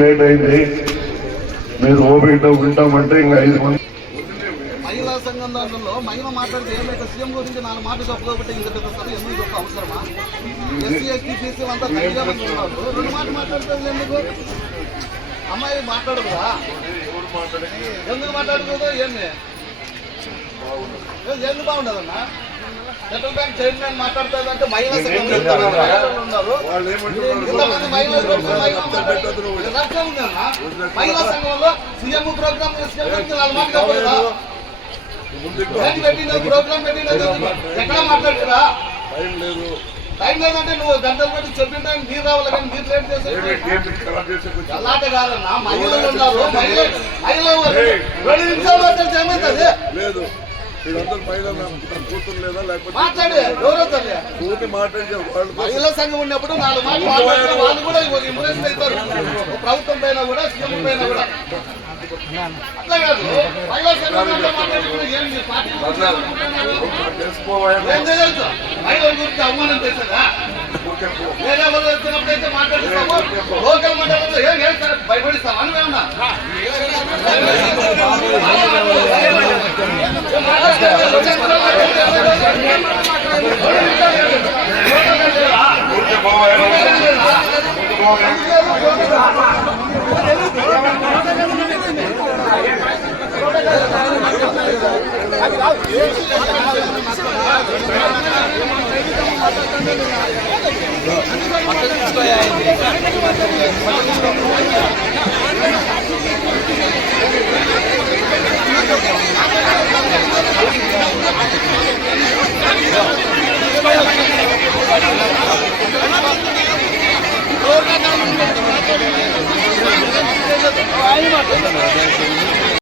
Late అయింది. మీరు ఓపిక ఉంటామంటే ఇంకా ఐదు మంది. మహిళా సంఘం దాంట్లో మహిళ మాట్లాడితే ఏమైతే సీఎం గురించి నాలుగు మాటలు చెప్పకపోతే ఇంత పెద్ద సభ ఎందుకు చెప్ప అవసరమా? ఎస్సీ ఎస్టీ బీసీ అంతా రెండు మాటలు మాట్లాడుతుంది ఎందుకు? అమ్మాయి మాట్లాడదురా ఎందుకు మాట్లాడకూడదు? ఏంది? ఎందుకు బాగుండదన్నా? సెంట్రల్ బ్యాంక్ చైర్మన్ మహిళలు ఉన్నారు ఇంతమంది మహిళలు మహిళా సంఘంలో సీఎం ప్రోగ్రామ్ పెట్టిన ప్రోగ్రామ్ పెట్టిన ఎక్కడ మాట్లాడుతురా టైం లేదు. టైం లేదంటే నువ్వు గంటలు పెట్టి చెప్పిన టైం మీరు రావాలి కానీ మీరు లేట్ చేసే అలాంటి కాదన్నా. మహిళలు ఉన్నారు. మహిళ మహిళలు రెండు నిమిషాలు మాట్లాడితే ఏమవుతుంది లేదు. వీళ్ళందరూ కూతురు లేదా లేకపోతే మాట్లాడు వాళ్ళు మహిళా సంఘం ఉన్నప్పుడు నాలుగు వాళ్ళు కూడా ఇంప్రెషన్ అవుతారు ప్రభుత్వం పైన కూడా సీఎం పైన కూడా. మహిళా అవమానం చేశారా వేరే వాళ్ళు మాట్లాడిస్తాము? లోకల్ మండలంలో ఏం భయపడిస్తాం అని మేమన్నా పక్కన తీసుకోవాలి ਹੋਰ ਨਾ ਕੰਮ ਨਹੀਂ ਆਈ ਮਾਤਾ